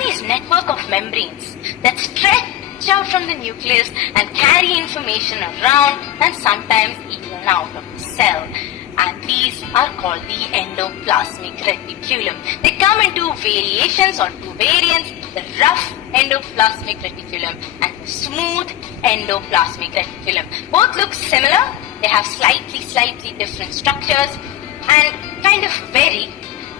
these network of membranes that stretch out from the nucleus and carry information around and sometimes even out of the cell. And these are called the endoplasmic reticulum. They come in two variations or two variants, the rough endoplasmic reticulum and the smooth endoplasmic reticulum. Both look similar. They have slightly different structures and kind of very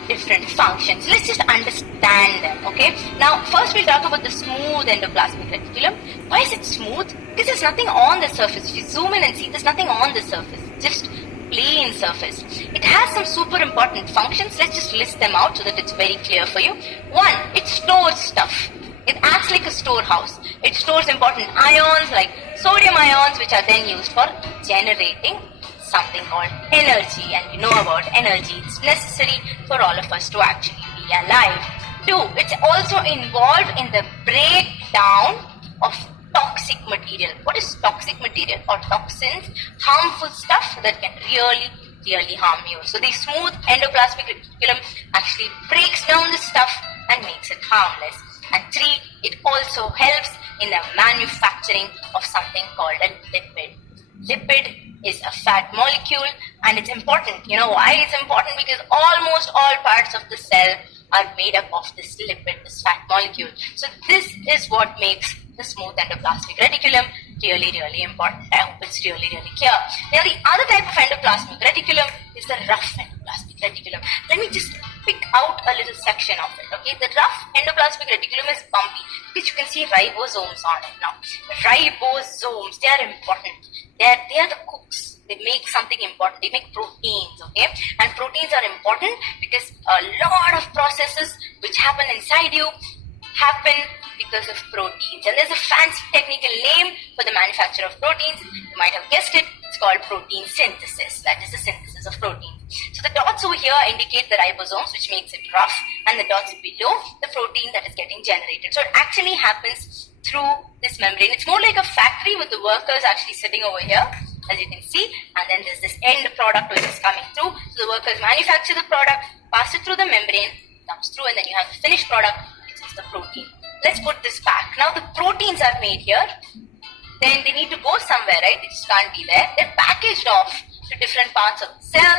different functions. Let's just understand them, okay? Now, first we'll talk about the smooth endoplasmic reticulum. Why is it smooth? Because there's nothing on the surface. If you zoom in and see, there's nothing on the surface, just plain surface. It has some super important functions. Let's just list them out so that it's very clear for you. One, it stores stuff. It acts like a storehouse. It stores important ions like sodium ions, which are then used for generating something called energy. And you know about energy. It's necessary for all of us to actually be alive. Two, it's also involved in the breakdown of toxic material. What is toxic material or toxins? Harmful stuff that can really harm you. So the smooth endoplasmic reticulum actually breaks down the stuff and makes it harmless. And three, it also helps in the manufacturing of something called a lipid. Lipid is a fat molecule and it's important. You know why it's important? Because almost all parts of the cell are made up of this lipid, this fat molecule. So this is what makes the smooth endoplasmic reticulum really important. I hope it's really clear. Now the other type of endoplasmic reticulum is the rough endoplasmic reticulum. Let me just pick out a little section of it. Okay, the rough endoplasmic reticulum is bumpy because you can see ribosomes on it now. Ribosomes, they are important. They are the cooks. They make something important. They make proteins, okay? And proteins are important because a lot of processes which happen inside you happen because of proteins. And there's a fancy technical name for the manufacture of proteins. You might have guessed it. It's called protein synthesis. That is the synthesis of proteins. So the dots over here indicate the ribosomes, which makes it rough, and the dots below the protein that is getting generated. So it actually happens through this membrane. It's more like a factory with the workers actually sitting over here, as you can see, and then there's this end product which is coming through. So the workers manufacture the product, pass it through the membrane, comes through, and then you have the finished product, which is the protein. Let's put this back. Now the proteins are made here, then they need to go somewhere, right? They just can't be there. They're packaged off to different parts of the cell,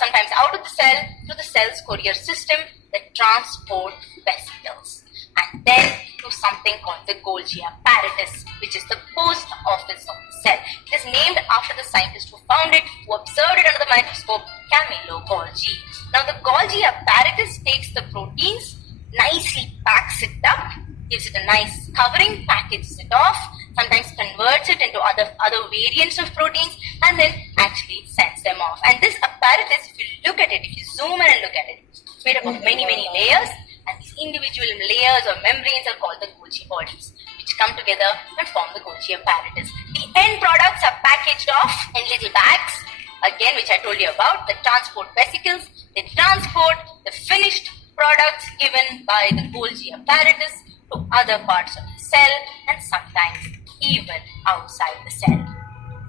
sometimes out of the cell, to the cell's courier system, the transport vesicles, and then to something called the Golgi apparatus, which is the post office of the cell. It is named after the scientist who found it, who observed it under the microscope, Camillo Golgi. Now the Golgi apparatus takes the proteins, nicely packs it up, gives it a nice covering, packages it off, sometimes converts it into other variants of proteins, and then actually sends them off. And this apparatus, if you look at it, if you zoom in and look at it, it's made up of many layers, and these individual layers or membranes are called the Golgi bodies, which come together and form the Golgi apparatus. The end products are packaged off in little bags, again, which I told you about, the transport vesicles. They transport the finished products given by the Golgi apparatus to other parts of the cell and sometimes even outside the cell.